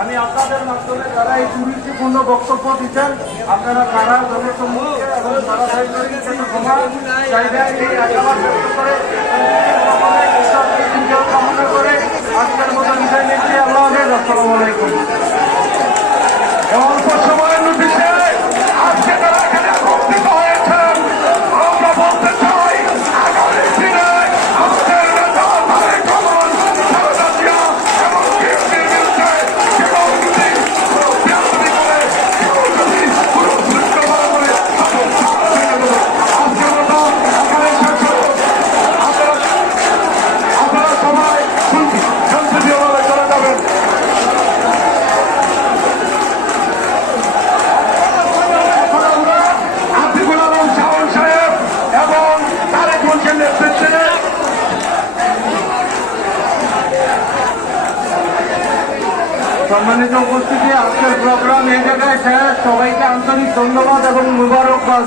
আমি আপনাদের মাধ্যমে যারা এই কুরুচিপূর্ণ বক্তব্য দিচ্ছেন আপনারা তারা জনসম্মুখে এবং কামনা করে আজকের মতো বিদায় নিচ্ছি। আল্লাহ হাফেজ। আসসালামু আলাইকুম। অল্প সময়ের নোটিশে আজকে তারা এখানে একত্রিত হয়েছেন। আমরা বলতে চাই আগামী দিনে আমাদের নেতা তারেক রহমান, খালেদা জিয়া এবং বিএনপির বিরুদ্ধে কেউ যদি বেয়াদবি করে, কেউ যদি কোনো শৃঙ্খলা করে আজকের মতো এখানে শেষ হলো। আপনারা সবাই শান্তিপ্রিয়ভাবে চলে যাবেন। সম্মানিত উপস্থিতি, আজকের প্রোগ্রাম এই জায়গায় শেষ। সবাইকে আন্তরিক ধন্যবাদ এবং মুবারকবাদ।